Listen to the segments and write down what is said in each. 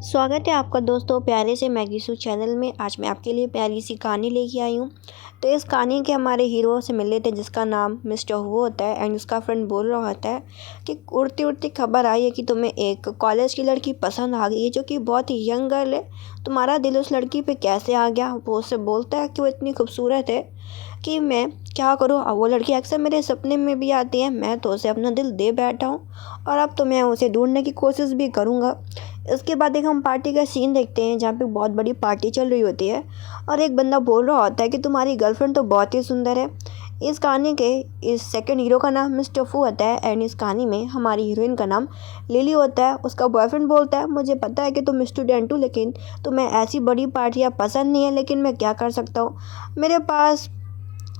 स्वागत है आपका दोस्तों प्यारे से मैगीसू चैनल में। आज मैं आपके लिए प्यारी सी कहानी लेके आई हूँ। तो इस कहानी के हमारे हीरो से मिले थे जिसका नाम मिस्टर हुआ होता है एंड उसका फ्रेंड बोल रहा होता है कि उड़ती उड़ती खबर आई है कि तुम्हें एक कॉलेज की लड़की पसंद आ गई है जो कि बहुत ही यंग गर्ल है। तुम्हारा दिल उस लड़की पे कैसे आ गया? वो उससे बोलता है कि वो इतनी खूबसूरत है कि मैं क्या करूँ। अब वो लड़की अक्सर मेरे सपने में भी आती है, मैं तो उसे अपना दिल दे बैठा हूँ और अब तो मैं उसे ढूंढने की कोशिश भी करूँगा। इसके बाद एक हम पार्टी का सीन देखते हैं जहाँ पे बहुत बड़ी पार्टी चल रही होती है और एक बंदा बोल रहा होता है कि तुम्हारी गर्लफ्रेंड तो बहुत ही सुंदर है। इस कहानी के इस सेकंड हीरो का नाम मिस्टर फू होता है एंड इस कहानी में हमारी हीरोइन का नाम लिली होता है। उसका बॉयफ्रेंड बोलता है मुझे पता है कि तुम स्टूडेंट हो लेकिन तुम्हें ऐसी बड़ी पार्टियाँ पसंद नहीं है, लेकिन मैं क्या कर सकता हूँ, मेरे पास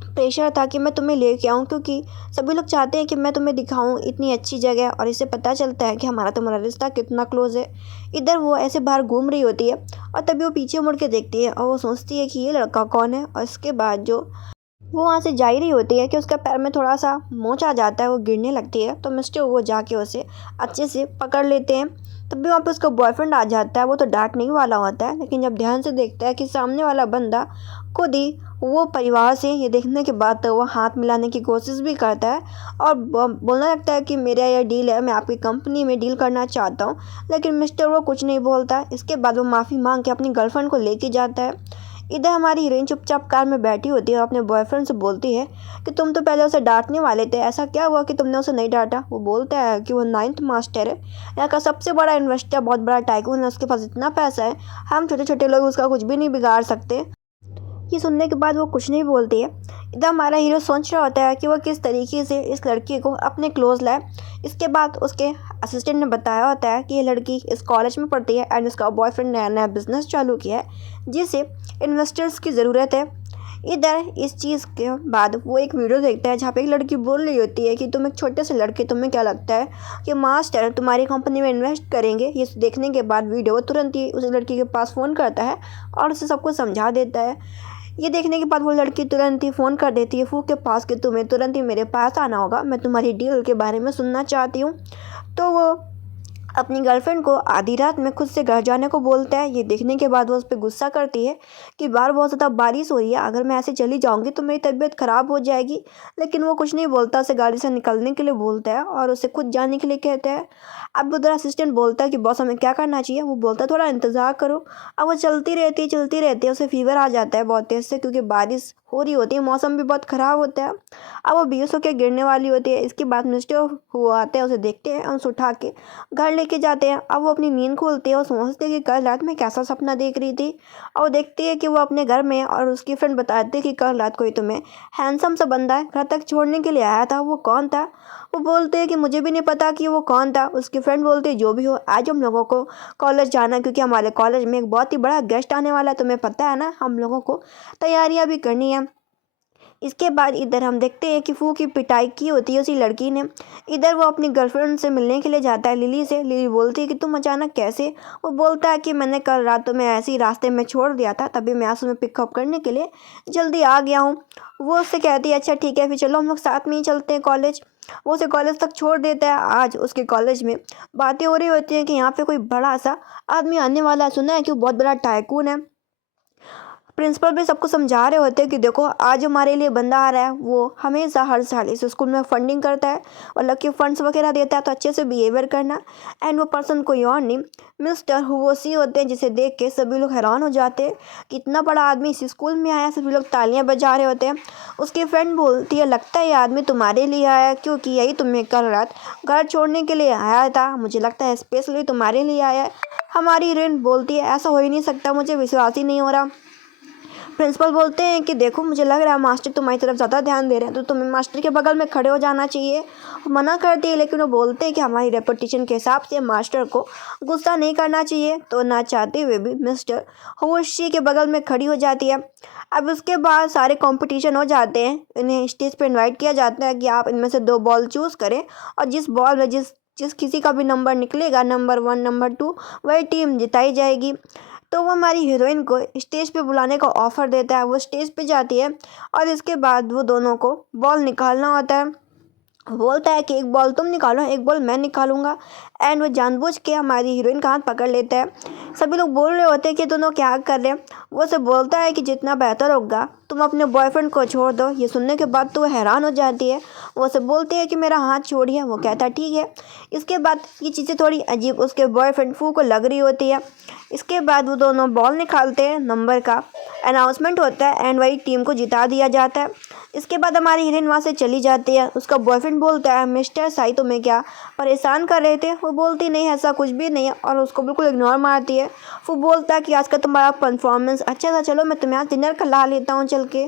प्रेशर था कि मैं तुम्हें लेके आऊँ क्योंकि सभी लोग चाहते हैं कि मैं तुम्हें दिखाऊँ इतनी अच्छी जगह और इससे पता चलता है कि हमारा तुम्हारा रिश्ता कितना क्लोज है। इधर वो ऐसे बाहर घूम रही होती है और तभी वो पीछे मुड़ के देखती है और वो सोचती है कि ये लड़का कौन है। और इसके बाद जो वो वहाँ से जा ही रही होती है कि उसके पैर में थोड़ा सा मोच आ जाता है, वो गिरने लगती है तो मिस्टर वो जाके उसे अच्छे से पकड़ लेते हैं। तब भी वहाँ पे उसका बॉयफ्रेंड आ जाता है। वो तो डांटने ही वाला होता है लेकिन जब ध्यान से देखता है कि सामने वाला बंदा खुद ही वो परिवार से, ये देखने के बाद तो वो हाथ मिलाने की कोशिश भी करता है और बोलने लगता है कि मेरा यह डील है, मैं आपकी कंपनी में डील करना चाहता हूँ। लेकिन मिस्टर वो कुछ नहीं बोलता। इसके बाद वो माफ़ी मांग के अपनी गर्लफ्रेंड को लेके जाता है। इधर हमारी हीरोइन चुपचाप कार में बैठी होती है और अपने बॉयफ्रेंड से बोलती है कि तुम तो पहले उसे डांटने वाले थे, ऐसा क्या हुआ कि तुमने उसे नहीं डांटा? वो बोलता है कि वो नाइन्थ मास्टर है, यहाँ का सबसे बड़ा इन्वेस्टर, बहुत बड़ा टाइकून है, उसके पास इतना पैसा है, हम छोटे छोटे लोग उसका कुछ भी नहीं बिगाड़ सकते। ये सुनने के बाद वो कुछ नहीं बोलती है। इधर हमारा हीरो सोच रहा होता है कि वो किस तरीके से इस लड़की को अपने क्लोज लाए। इसके बाद उसके असिस्टेंट ने बताया होता है कि ये लड़की इस कॉलेज में पढ़ती है एंड उसका बॉयफ्रेंड नया नया बिजनेस चालू किया है जिसे इन्वेस्टर्स की ज़रूरत है। इधर इस चीज़ के बाद वो एक वीडियो देखता है जहाँ पे एक लड़की बोल रही होती है कि तुम एक छोटे से लड़के, तुम्हें क्या लगता है कि मास्टर तुम्हारी कंपनी में इन्वेस्ट करेंगे? ये देखने के बाद वीडियो तुरंत ही उस लड़की के पास फ़ोन करता है और उसे सब कुछ समझा देता है। ये देखने के बाद वो लड़की तुरंत ही फ़ोन कर देती है फूक के पास कि तुम्हें तुरंत ही मेरे पास आना होगा, मैं तुम्हारी डील के बारे में सुनना चाहती हूँ। तो वो अपनी गर्लफ्रेंड को आधी रात में खुद से घर जाने को बोलता है। ये देखने के बाद वो उस पर गुस्सा करती है कि बाहर बहुत ज़्यादा बारिश हो रही है, अगर मैं ऐसे चली जाऊंगी तो मेरी तबीयत ख़राब हो जाएगी। लेकिन वो कुछ नहीं बोलता, उसे गाड़ी से निकलने के लिए बोलता है और उसे खुद जाने के लिए कहता है। अब उधर असिस्टेंट बोलता है कि बॉस हमें क्या करना चाहिए? वो बोलता है थोड़ा इंतज़ार करो। अब वो चलती रहती है, उसे फीवर आ जाता है बहुत तेज़ से क्योंकि बारिश हो रही होती है, मौसम भी बहुत ख़राब होता है। अब वो बेहोश होकर गिरने वाली होती है। इसके बाद मिस्टर हुआ आते हैं, उसे देखते हैं और उसे उठा के घर लेके जाते हैं। अब वो अपनी नींद खोलती है और सोचते हैं कि कल रात में कैसा सपना देख रही थी। और वो देखती है कि वो अपने घर में है और उसकी फ्रेंड बताती है कि कल रात कोई तुम्हें हैंडसम सा बंदा है घर तक छोड़ने के लिए आया था, वो कौन था? वो बोलते हैं कि मुझे भी नहीं पता कि वो कौन था। उसकी फ्रेंड बोलती है जो भी हो आज हम लोगों को कॉलेज जाना है क्योंकि हमारे कॉलेज में एक बहुत ही बड़ा गेस्ट आने वाला है, तुम्हें पता है ना, हम लोगों को तैयारियां भी करनी है। इसके बाद इधर हम देखते हैं कि फू की पिटाई की होती है उसी लड़की ने। इधर वो अपनी गर्लफ्रेंड से मिलने के लिए जाता है लिली से। लिली बोलती है कि तुम अचानक कैसे? वो बोलता है कि मैंने कल रात तुम्हें ऐसे ही रास्ते में छोड़ दिया था, तभी मैं आज तुम्हें पिकअप करने के लिए जल्दी आ गया हूँ। वो उससे कहती है अच्छा ठीक है फिर चलो हम लोग साथ में ही चलते हैं कॉलेज। वो उसे कॉलेज तक छोड़ देता है। आज उसके कॉलेज में बातें हो रही होती हैं कि यहाँ पे कोई बड़ा सा आदमी आने वाला है, सुना है कि वो बहुत बड़ा टाइकून है। प्रिंसिपल भी सबको समझा रहे होते हैं कि देखो आज हमारे लिए बंदा आ रहा है, वो हमेशा हर साल इस स्कूल में फंडिंग करता है और लकी फंड्स वगैरह देता है, तो अच्छे से बिहेवियर करना। एंड वो पर्सन कोई और नहीं मिस्टर हुवोसी होते हैं, जिसे देख के सभी लोग हैरान हो जाते हैं कि इतना बड़ा आदमी इस स्कूल में आया। सभी लोग तालियां बजा रहे होते हैं। उसकी फ्रेंड बोलती है लगता है ये आदमी तुम्हारे लिए आया है क्योंकि यही तुम्हें कल रात घर छोड़ने के लिए आया था, मुझे लगता है स्पेशली तुम्हारे लिए आया है। हमारी हीरोइन बोलती है ऐसा हो ही नहीं सकता, मुझे विश्वास ही नहीं हो रहा। प्रिंसिपल बोलते हैं कि देखो मुझे लग रहा है मास्टर तुम्हारी तरफ ज़्यादा ध्यान दे रहे हैं, तो तुम्हें मास्टर के बगल में खड़े हो जाना चाहिए। वो मना करती है लेकिन वो बोलते हैं कि हमारी रेपुटेशन के हिसाब से मास्टर को गुस्सा नहीं करना चाहिए। तो ना चाहते हुए भी मिस्टर होशी के बगल में खड़ी हो जाती है। अब उसके बाद सारे कंपटीशन हो जाते हैं, इन्हें स्टेज पर इन्वाइट किया जाता है कि आप इनमें से 2 बॉल चूज़ करें और जिस बॉल में जिस जिस किसी का भी नंबर निकलेगा, नंबर 1 नंबर 2, वही टीम जिताई जाएगी। तो वो हमारी हीरोइन को स्टेज पे बुलाने का ऑफ़र देता है। वो स्टेज पे जाती है और इसके बाद वो दोनों को बॉल निकालना होता है। बोलता है कि एक बॉल तुम निकालो, एक बॉल मैं निकालूंगा। एंड वो जानबूझ के हमारी हीरोइन का हाथ पकड़ लेता है। सभी लोग बोल रहे होते हैं कि दोनों क्या कर रहे हैं। वो से बोलता है कि जितना बेहतर होगा तुम अपने बॉयफ्रेंड को छोड़ दो। ये सुनने के बाद तो वो हैरान हो जाती है। वो से बोलती है कि मेरा हाथ छोड़िए। वो कहता है ठीक है। इसके बाद ये चीज़ें थोड़ी अजीब उसके बॉयफ्रेंड फू को लग रही होती है। इसके बाद वो दोनों बॉल निकालते हैं, नंबर का अनाउंसमेंट होता है एंड वही टीम को जिता दिया जाता है। इसके बाद हमारी हीरोइन वहाँ से चली जाती है। उसका बॉयफ्रेंड बोलता है मिस्टर साई तुम्हें क्या परेशान कर रहे थे। वो बोलती नहीं ऐसा कुछ भी नहीं है और उसको बिल्कुल इग्नोर मारती है। वो बोलता है कि आज का तुम्हारा परफॉर्मेंस अच्छा था, चलो मैं तुम्हें आज डिनर खिला लेता हूँ चल के।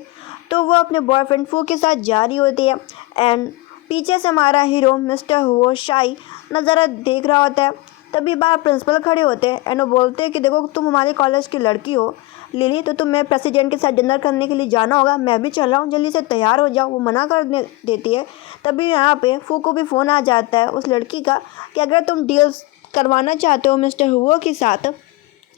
तो वो अपने बॉयफ्रेंड फू के साथ जा रही होती है एंड पीछे से हमारा हीरो मिस्टर हुओ शाई नज़ारा देख रहा होता है। तभी बाहर प्रिंसिपल खड़े होते हैं एंड वो बोलते हैं कि देखो तुम हमारे कॉलेज की लड़की हो लिली, तो तुम्हें प्रेसिडेंट के साथ डिनर करने के लिए जाना होगा। मैं भी चल रहा हूँ, जल्दी से तैयार हो जाओ। वो मना कर देती है। तभी यहाँ पे फू को भी फ़ोन आ जाता है उस लड़की का कि अगर तुम डील्स करवाना चाहते हो मिस्टर हुओ के साथ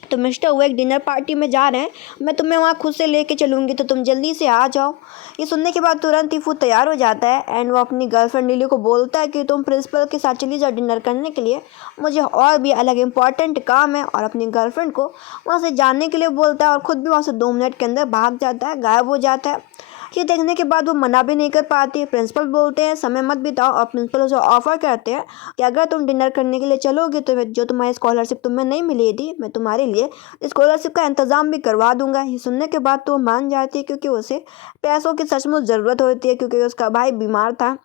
तो मिस्टर हुआ एक डिनर पार्टी में जा रहे हैं, मैं तुम्हें वहाँ खुद से लेके चलूँगी, तो तुम जल्दी से आ जाओ। ये सुनने के बाद तुरंत ही वो तैयार हो जाता है एंड वो अपनी गर्लफ्रेंड लिली को बोलता है कि तुम प्रिंसिपल के साथ चली जाओ डिनर करने के लिए, मुझे और भी अलग इंपॉर्टेंट काम है। और अपनी गर्लफ्रेंड को वहाँ से जाने के लिए बोलता है और ख़ुद भी वहाँ से 2 मिनट के अंदर भाग जाता है, गायब हो जाता है। ये देखने के बाद वो मना भी नहीं कर पाती। प्रिंसिपल बोलते हैं समय मत बिताओ और प्रिंसिपल उसे ऑफर करते हैं कि अगर तुम डिनर करने के लिए चलोगे तो जो तुम्हारी स्कॉलरशिप तुम्हें नहीं मिली थी मैं तुम्हारे लिए स्कॉलरशिप का इंतज़ाम भी करवा दूंगा। ये सुनने के बाद तो वो मान जाती है क्योंकि उसे पैसों की सचमुच ज़रूरत होती है क्योंकि उसका भाई बीमार था।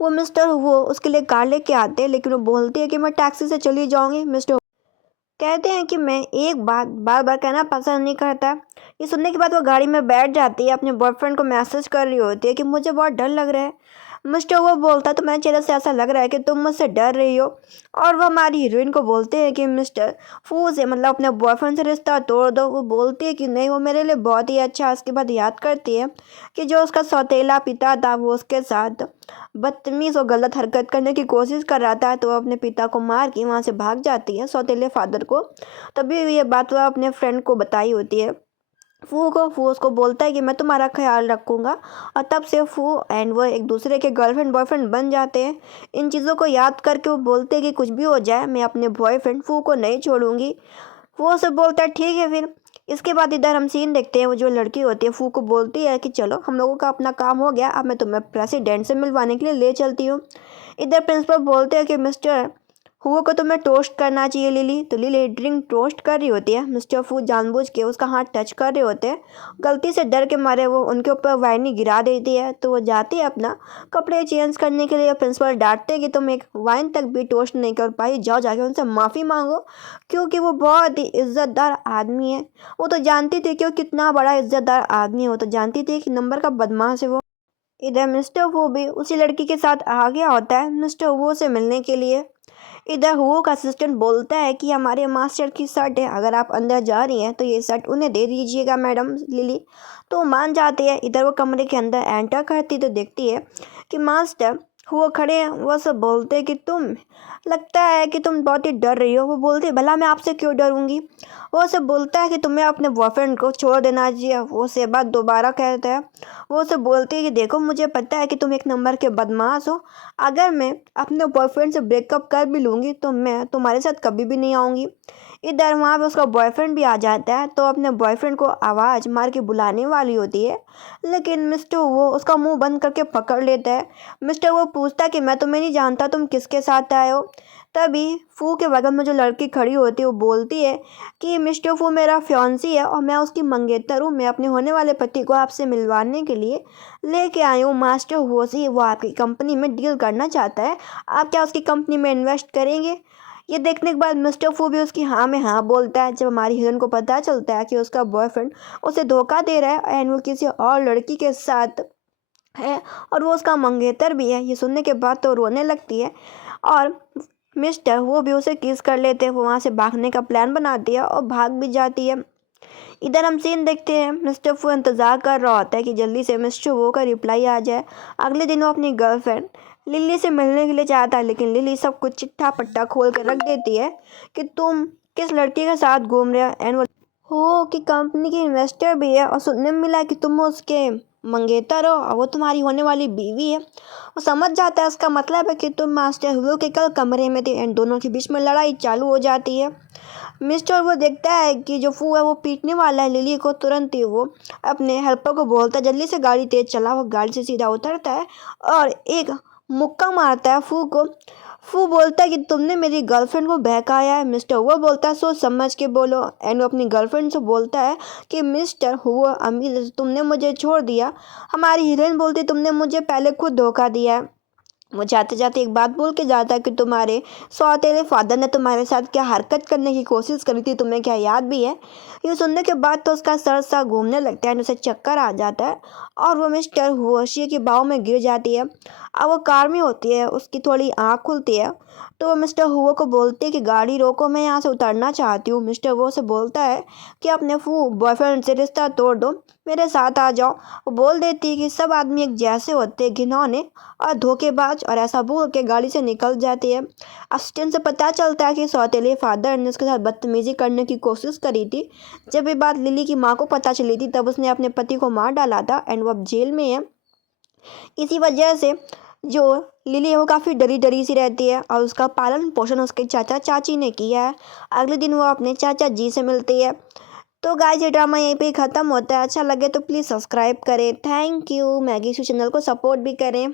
वो मिस्टर वो उसके लिए कार लेके आते हैं लेकिन वो बोलती है कि मैं टैक्सी से चली जाऊँगी। मिस्टर कहते हैं कि मैं एक बात बार बार कहना पसंद नहीं करता। ये सुनने के बाद वो गाड़ी में बैठ जाती है, अपने बॉयफ्रेंड को मैसेज कर रही होती है कि मुझे बहुत डर लग रहा है। मिस्टर वो बोलता है तुम्हारे चेहरे से ऐसा लग रहा है कि तुम मुझसे डर रही हो। और वो हमारी हीरोइन को बोलते हैं कि मिस्टर फू से मतलब अपने बॉयफ्रेंड से रिश्ता तोड़ दो। वो बोलती है कि नहीं वो मेरे लिए बहुत ही अच्छा है। उसके बाद याद करती है कि जो उसका सौतेला पिता था वो उसके साथ बदतमीज़ और गलत हरकत करने की कोशिश कर रहा था, तो वो अपने पिता को मार के वहाँ से भाग जाती है सौतेले फादर को। तभी ये बात वह अपने फ्रेंड को बताई होती है फू उसको बोलता है कि मैं तुम्हारा ख्याल रखूँगा। और तब से फू एंड वो एक दूसरे के गर्लफ्रेंड बॉयफ्रेंड बन जाते हैं। इन चीज़ों को याद करके वो बोलते हैं कि कुछ भी हो जाए मैं अपने बॉयफ्रेंड फू को नहीं छोड़ूंगी। वो सब बोलता है ठीक है फिर। इसके बाद इधर हम सीन देखते हैं, वो जो लड़की होती है फू को बोलती है कि चलो हम लोगों का अपना काम हो गया, अब मैं तुम्हें प्रेसिडेंट से मिलवाने के लिए ले चलती हूँ। इधर प्रिंसिपल बोलते हैं कि मिस्टर हुआ को तुम्हें टोस्ट करना चाहिए लिली। तो लिली ड्रिंक टोस्ट कर रही होती है, मिस्टर फू जानबूझ के उसका हाथ टच कर रहे होते हैं। गलती से डर के मारे वो उनके ऊपर वाइनी गिरा देती है। तो वो जाती है अपना कपड़े चेंज करने के लिए। प्रिंसिपल डांटते हैं कि तुम एक वाइन तक भी टोस्ट नहीं कर पाई, जाओ जाके उनसे माफ़ी मांगो क्योंकि वो बहुत ही इज्जतदार आदमी है। वो तो जानती थी कि वो कितना बड़ा इज्जतदार आदमी है, वो तो जानती थी कि नंबर का बदमाश है वो। इधर मिस्टर वो भी उसी लड़की के साथ आ गया होता है मिस्टर वो से मिलने के लिए। इधर हुओ का असिस्टेंट बोलता है कि हमारे मास्टर की शर्ट है, अगर आप अंदर जा रही हैं तो ये शर्ट उन्हें दे दीजिएगा मैडम लिली। तो वो मान जाती है। इधर वो कमरे के अंदर एंटर करती तो देखती है कि मास्टर हुआ खड़े हैं। वो सब बोलते हैं कि तुम लगता है कि तुम बहुत ही डर रही हो। वो बोलती है भला मैं आपसे क्यों डरूंगी। वो सब बोलता है कि तुम्हें अपने बॉयफ्रेंड को छोड़ देना चाहिए। वो से बात दोबारा कहता है। वो सब बोलती है कि देखो मुझे पता है कि तुम एक नंबर के बदमाश हो, अगर मैं अपने बॉयफ्रेंड से ब्रेकअप कर भी लूँगी तो मैं तुम्हारे साथ कभी भी नहीं आऊँगी। इधर वहाँ पे उसका बॉयफ्रेंड भी आ जाता है, तो अपने बॉयफ्रेंड को आवाज़ मार के बुलाने वाली होती है लेकिन मिस्टर वो उसका मुंह बंद करके पकड़ लेता है। मिस्टर वो पूछता है कि मैं तुम्हें नहीं जानता, तुम किसके साथ आए हो। तभी फू के बगल में जो लड़की खड़ी होती है वो बोलती है कि मिस्टर फू मेरा फियांसी है और मैं उसकी मंगेतर हूँ, मैं अपने होने वाले पति को आपसे मिलवाने के लिए लेके आई हूँ। मास्टर हो सी वो आपकी कंपनी में डील करना चाहता है, आप क्या उसकी कंपनी में इन्वेस्ट करेंगे। ये देखने के बाद मिस्टर फू भी उसकी हाँ में हाँ बोलता है। जब हमारी हीरोइन को पता चलता है कि उसका बॉयफ्रेंड उसे धोखा दे रहा है एंड वो किसी और लड़की के साथ है और वो उसका मंगेतर भी है, ये सुनने के बाद तो रोने लगती है। और मिस्टर वो भी उसे किस कर लेते हैं। वो वहाँ से भागने का प्लान बनाती है और भाग भी जाती है। इधर हम सीन देखते हैं, मिस्टर फू इंतज़ार कर रहा होता है कि जल्दी से मिस्टर वो का रिप्लाई आ जाए। अगले दिन वो अपनी गर्लफ्रेंड लिली से मिलने के लिए चाहता है लेकिन लिली सब कुछ चिट्ठा पट्टा खोल कर रख देती है कि तुम किस लड़की के साथ घूम रहे हो। एंड वो कि कंपनी की इन्वेस्टर भी है और सुनने में मिला कि तुम उसके मंगेतर हो और वो तुम्हारी होने वाली बीवी है। वो समझ जाता है इसका मतलब है कि तुम मास्टर हुओ के कल कमरे में थे एंड दोनों के बीच में लड़ाई चालू हो जाती है। मिस्टर वो देखता है कि जो फू है वो पीटने वाला है लिली को। तुरंत ही वो अपने हेल्पर को बोलता है जल्दी से गाड़ी तेज चला। वो गाड़ी से सीधा उतरता है और एक मुक्का मारता है फू को। फू बोलता है कि तुमने मेरी गर्लफ्रेंड को बहकाया है। मिस्टर हुआ बोलता है सोच समझ के बोलो एंड वो अपनी गर्लफ्रेंड से बोलता है कि मिस्टर हुआ अमीर तुमने मुझे छोड़ दिया। हमारी हीरोइन बोलती तुमने मुझे पहले खुद धोखा दिया है। वो जाते जाते एक बात बोल के जाता है कि तुम्हारे सौतेले फादर ने तुम्हारे साथ क्या हरकत करने की कोशिश करी थी, तुम्हें क्या याद भी है। ये सुनने के बाद तो उसका सर सा घूमने लगता है और उसे चक्कर आ जाता है और वो मिस्टर हुआशी की बाहों में गिर जाती है। अब वो कार में होती है, उसकी थोड़ी आँख खुलती है तो वो मिस्टर हुआ को बोलते हैं कि गाड़ी रोको, मैं यहाँ से उतरना चाहती हूँ। मिस्टर वो से बोलता है कि अपने बॉयफ्रेंड से रिश्ता तोड़ दो, मेरे साथ आ जाओ। वो बोल देती है कि सब आदमी एक जैसे होते हैं, घिनौने और धोखेबाज, और ऐसा बोल के गाड़ी से निकल जाती है। असिस्टेंट से पता चलता है कि सौतेले फादर ने उसके साथ बदतमीजी करने की कोशिश करी थी। जब ये बात लिली की माँ को पता चली थी तब उसने अपने पति को मार डाला था एंड वो अब जेल में है। इसी वजह से जो लिली है वो काफ़ी डरी डरी सी रहती है और उसका पालन पोषण उसके चाचा चाची ने किया है। अगले दिन वो अपने चाचा जी से मिलती है। तो गाइस ये ड्रामा यहीं पे ही ख़त्म होता है। अच्छा लगे तो प्लीज़ सब्सक्राइब करें। Thank you. Maggi shoe channel को सपोर्ट भी करें।